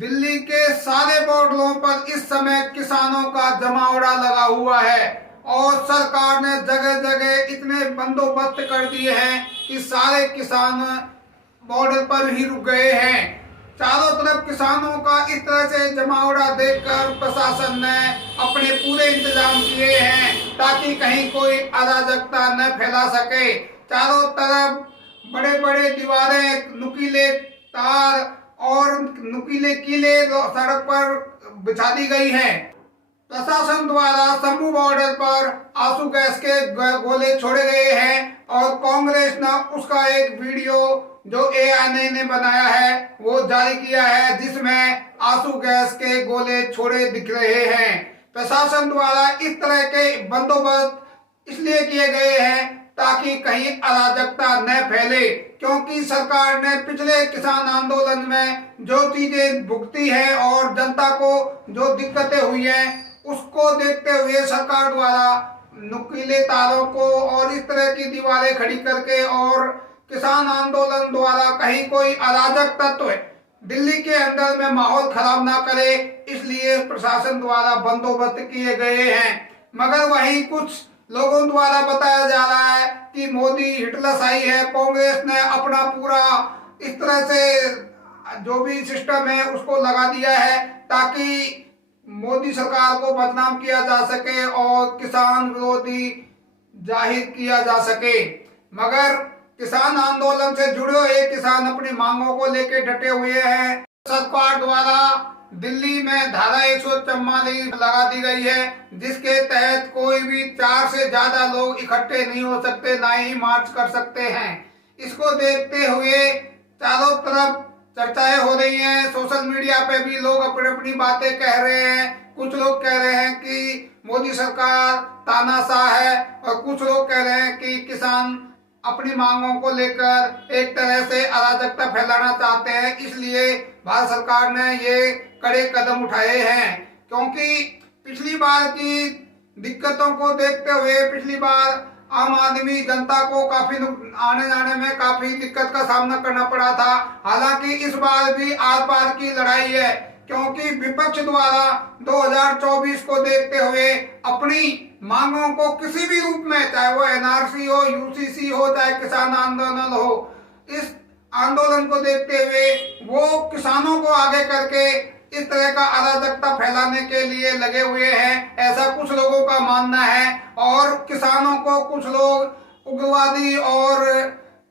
दिल्ली के सारे बोर्डों पर इस समय किसानों का जमावड़ा लगा हुआ है और सरकार ने जगह जगह इतने बंदोबस्त कर दिए हैं कि सारे किसान बॉर्डर पर ही रुक गए हैं। चारों तरफ किसानों का इस तरह से जमावड़ा देखकर प्रशासन ने अपने पूरे इंतजाम किए हैं ताकि कहीं कोई अराजकता न फैला सके। चारों तरफ बड़े बड़े दीवारें, नुकीले तार और नुकीले कीले सड़क पर बिछा दी गई हैं। प्रशासन द्वारा शंभू बॉर्डर पर आंसू गैस के गोले छोड़े गए हैं और कांग्रेस ने उसका एक वीडियो जो एएनआई ने बनाया है वो जारी किया है, जिसमें आंसू गैस के गोले छोड़े दिख रहे हैं। प्रशासन द्वारा इस तरह के बंदोबस्त इसलिए किए गए हैं ताकि कहीं अराजकता न फैले, क्योंकि सरकार ने पिछले किसान आंदोलन में जो चीजें भुगती हैं और जनता को जो दिक्कतें हुई हैं उसको देखते हुए सरकार द्वारा नुकीले तारों को और इस तरह की दीवारें खड़ी करके और किसान आंदोलन द्वारा कहीं कोई अराजक तत्व दिल्ली के अंदर में माहौल खराब ना करे, इसलिए प्रशासन द्वारा बंदोबस्त किए गए हैं। मगर वहीं कुछ लोगों द्वारा बताया जा रहा है कि मोदी हिटलरशाही है। कांग्रेस ने अपना पूरा इस तरह से जो भी सिस्टम है उसको लगा दिया है ताकि मोदी सरकार को बदनाम किया जा सके और किसान विरोधी जाहिर किया जा सके। मगर किसान आंदोलन से जुड़े हुए किसान अपनी मांगों को लेकर डटे हुए हैं। सरकार द्वारा दिल्ली में धारा 144 लगा दी गई है, जिसके तहत कोई भी 4 से ज्यादा लोग इकट्ठे नहीं हो सकते, ना ही मार्च कर सकते हैं। इसको देखते हुए चारों तरफ चर्चाएं हो रही हैं। सोशल मीडिया पे भी लोग अपनी अपनी बातें कह रहे हैं। कुछ लोग कह रहे हैं कि मोदी सरकार तानाशाह है और कुछ लोग कह रहे हैं कि किसान अपनी मांगों को लेकर एक तरह से अराजकता फैलाना चाहते हैं, इसलिए भारत सरकार ने ये कड़े कदम उठाए हैं। क्योंकि पिछली बार की दिक्कतों को देखते हुए पिछली बार आम आदमी जनता को काफी आने जाने में काफी दिक्कत का सामना करना पड़ा था। हालांकि इस बार भी आर पार की लड़ाई है, क्योंकि विपक्ष द्वारा 2024 को देखते हुए अपनी मांगों को किसी भी रूप में, चाहे वो एनआरसी हो, यूसीसी हो, चाहे किसान आंदोलन हो, इस आंदोलन को देखते हुए वो किसानों को आगे करके इस तरह का अराजकता फैलाने के लिए लगे हुए हैं, ऐसा कुछ लोगों का मानना है। और किसानों को कुछ लोग उग्रवादी और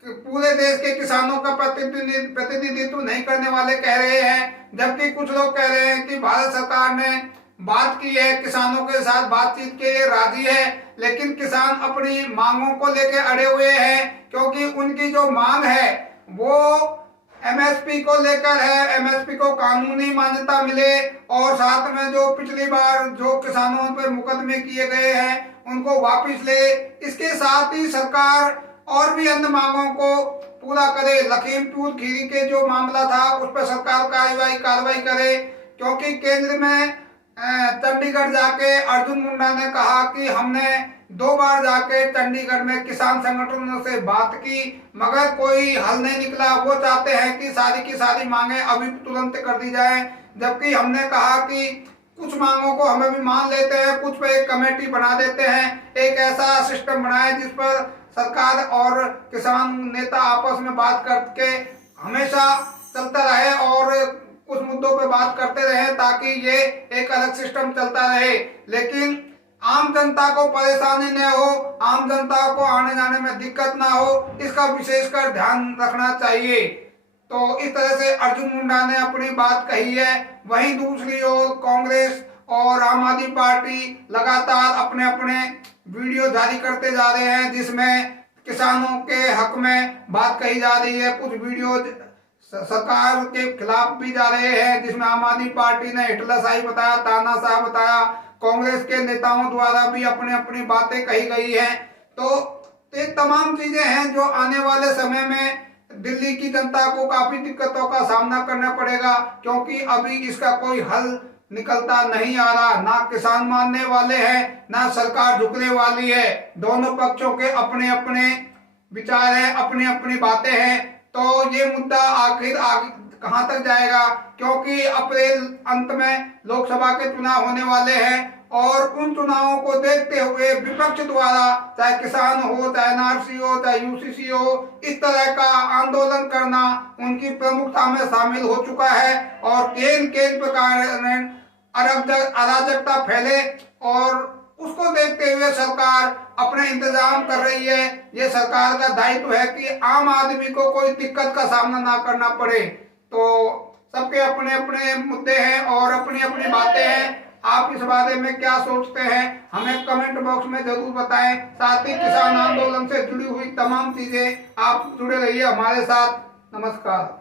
पूरे देश के किसानों का प्रतिनिधित्व नहीं करने वाले कह रहे हैं, जबकि कुछ लोग कह रहे हैं कि भारत सरकार ने बात की है, किसानों के साथ बातचीत के लिए राजी है, लेकिन किसान अपनी मांगों को लेकर अड़े हुए हैं, क्योंकि उनकी जो मांग है वो एमएसपी को लेकर है। एमएसपी को कानूनी मान्यता मिले और साथ में जो पिछली बार जो किसानों पर मुकदमे किए गए हैं उनको वापस ले। इसके साथ ही सरकार और भी अन्य मांगों को पूरा करे। लखीमपुर खीरी के जो मामला था उस पर सरकार कार्रवाई करे, क्योंकि केंद्र में चंडीगढ़ जाके अर्जुन मुंडा ने कहा कि हमने 2 बार जाके चंडीगढ़ में किसान संगठनों से बात की मगर कोई हल नहीं निकला। वो चाहते हैं कि सारी की सारी मांगे अभी तुरंत कर दी जाए, जबकि हमने कहा कि कुछ मांगों को हमें भी मान लेते हैं, कुछ पे एक कमेटी बना देते हैं, एक ऐसा सिस्टम बनाए जिस पर सरकार और किसान नेता आपस में बात करके हमेशा चलता रहे और कुछ मुद्दों पे बात करते रहे ताकि ये एक अलग सिस्टम चलता रहे, लेकिन आम जनता को परेशानी न हो, आम जनता को आने जाने में दिक्कत ना हो, इसका विशेषकर ध्यान रखना चाहिए। तो इस तरह से अर्जुन मुंडा ने अपनी बात कही है। वहीं दूसरी ओर कांग्रेस और आम आदमी पार्टी लगातार अपने अपने वीडियो जारी करते जा रहे हैं, जिसमें किसानों के हक में बात कही जा रही है। कुछ वीडियो सरकार के खिलाफ भी जा रहे हैं, जिसमें आम आदमी पार्टी ने हिटलरशाही बताया, तानाशाह बताया। कांग्रेस के नेताओं द्वारा भी अपनी अपनी बातें कही गई हैं। तो ये तमाम चीजें हैं जो आने वाले समय में दिल्ली की जनता को काफी दिक्कतों का सामना करना पड़ेगा, क्योंकि अभी इसका कोई हल निकलता नहीं आ रहा। ना किसान मानने वाले हैं, ना सरकार झुकने वाली है। दोनों पक्षों के अपने अपने विचार हैं, अपनी अपनी बातें हैं। तो ये मुद्दा आखिर कहां तक जाएगा, क्योंकि अप्रैल अंत में लोकसभा के चुनाव होने वाले हैं और उन चुनावों को देखते हुए विपक्ष द्वारा चाहे किसान हो, चाहे एनआरसी हो, चाहे यूसीसी हो, इस तरह का आंदोलन करना उनकी प्रमुखता में शामिल हो चुका है और केन प्रकार अराजकता फैले और उसको देखते हुए सरकार अपने इंतजाम कर रही है। ये सरकार का दायित्व है कि आम आदमी को कोई दिक्कत का सामना ना करना पड़े। तो सबके अपने अपने मुद्दे हैं और अपनी अपनी बातें हैं। आप इस बारे में क्या सोचते हैं हमें कमेंट बॉक्स में जरूर बताएं। साथ ही किसान आंदोलन से जुड़ी हुई तमाम चीजें आप जुड़े रहिए हमारे साथ। नमस्कार।